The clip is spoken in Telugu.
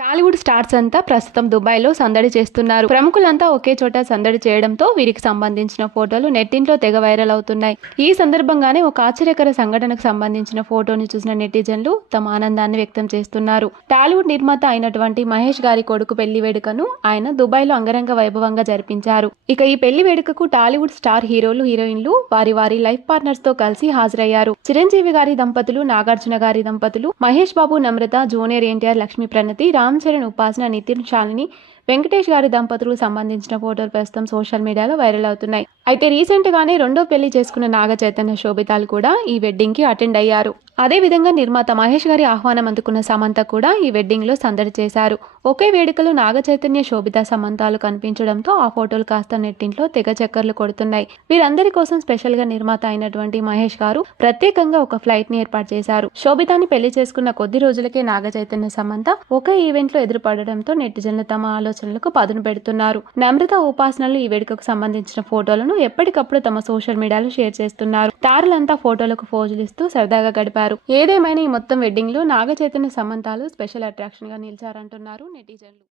టాలీవుడ్ స్టార్స్ అంతా ప్రస్తుతం దుబాయ్లో సందడి చేస్తున్నారు. ప్రముఖులంతా ఒకే చోట సందడి చేయడంతో వీరికి సంబంధించిన ఫోటోలు నెట్టింట్లో తెగ వైరల్ అవుతున్నాయి. ఈ సందర్భంగానే ఒక ఆశ్చర్యకర సంఘటనకు సంబంధించిన ఫోటోని చూసిన నెటిజన్లు తమ ఆనందాన్ని వ్యక్తం చేస్తున్నారు. టాలీవుడ్ నిర్మాత అయినటువంటి మహేష్ గారి కొడుకు పెళ్లి వేడుకను ఆయన దుబాయ్లో అంగరంగ వైభవంగా జరిపించారు. ఇక ఈ పెళ్లి వేడుకకు టాలీవుడ్ స్టార్ హీరోలు, హీరోయిన్లు వారి వారి లైఫ్ పార్ట్నర్స్ తో కలిసి హాజరయ్యారు. చిరంజీవి గారి దంపతులు, నాగార్జున గారి దంపతులు, మహేష్ బాబు, నమ్రత, జూనియర్ ఎన్టీఆర్, లక్ష్మీ ప్రణతి, రామ్ చరణ్, ఉపాసన, నితిన్, శాలిని, వెంకటేష్ గారి దంపతులకు సంబంధించిన ఫోటోలు ప్రస్తుతం సోషల్ మీడియాలో వైరల్ అవుతున్నాయి. అయితే రీసెంట్ గానే రెండో పెళ్లి చేసుకున్న నాగ చైతన్య, శోభితాలు కూడా ఈ వెడ్డింగ్ కి అటెండ్ అయ్యారు. అదే విధంగా నిర్మాత మహేష్ గారి ఆహ్వానం అందుకున్న సమంత కూడా ఈ వెడ్డింగ్ లో సందడి చేశారు. ఒకే వేడుకలో నాగ చైతన్య, శోభిత, సమంతాలు కనిపించడంతో ఆ ఫోటోలు కాస్త నెట్టింట్లో తెగ చక్కర్లు కొడుతున్నాయి. వీరందరి కోసం స్పెషల్ గా నిర్మాత అయినటువంటి మహేష్ గారు ప్రత్యేకంగా ఒక ఫ్లైట్ ని ఏర్పాటు చేశారు. శోభితాని పెళ్లి చేసుకున్న కొద్ది రోజులకే నాగ చైతన్య, సమంత ఒకే ఈవెంట్ లో ఎదురుపడడంతో నెటిజన్లు తమ ఆలోచనలకు పదును పెడుతున్నారు. నమ్రత, ఉపాసనలు ఈ వేడుకకు సంబంధించిన ఫోటోలను ఎప్పటికప్పుడు తమ సోషల్ మీడియాలో షేర్ చేస్తున్నారు. తారులంతా ఫోటోలకు పోజులు ఇస్తూ సరదాగా గడిపారు. ఏదేమైనా ఈ మొత్తం వెడ్డింగ్ లో నాగ చైతన్య, సమంతాలు స్పెషల్ అట్రాక్షన్ గా నిలిచారంటున్నారు నెటిజన్లు.